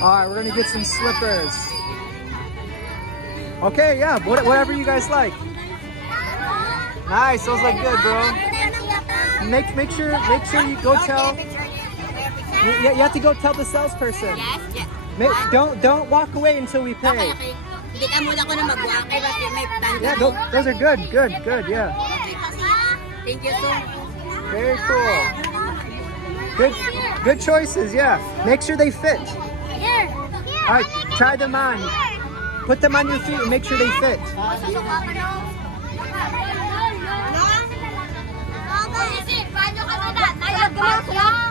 Alright, we're gonna get some slippers. Okay, yeah, whatever you guys like. Nice, those look good, bro. Make sure you go tell. You have to go tell the salesperson. Yes. Don't walk away until we pay. Hindi ka muna ko na mag-walk kasi may tanda. Yeah, those are good, yeah. Thank you so much. Very cool. Good choices, yeah. Make sure they fit. All right, try them on. Put them on your feet and make sure they fit.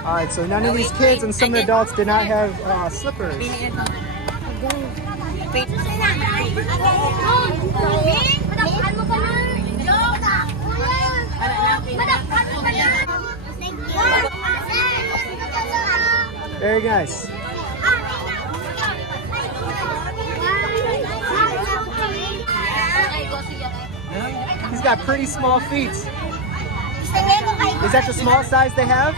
All right, so none of these kids and some adults did not have slippers. Very nice. He's got pretty small feet. Is that the small size they have?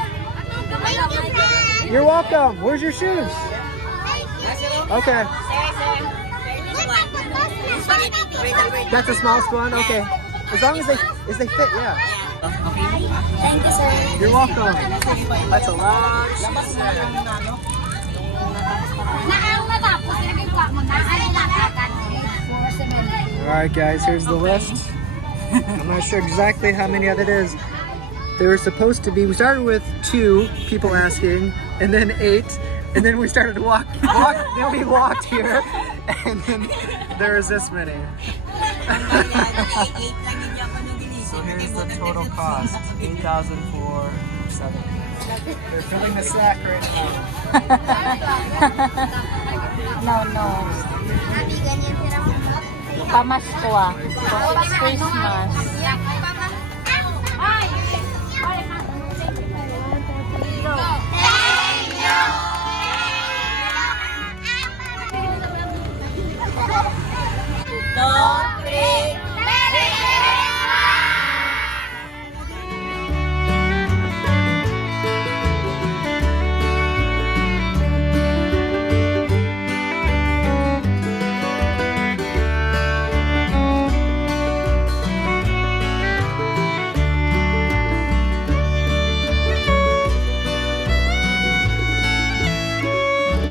You're welcome. Where's your shoes? Okay. That's the smallest one? Okay. As long as they fit, yeah. Thank you, sir. You're welcome. That's a lot. Alright guys, here's the list. I'm not sure exactly how many of it is. There were supposed to be, we started with 2 people asking, and then 8, and then we started to walk then we walked here, and then there was this many. So here's the total cost, $8,470. They're filling the sack right now. No. Pamasko ah. Christmas.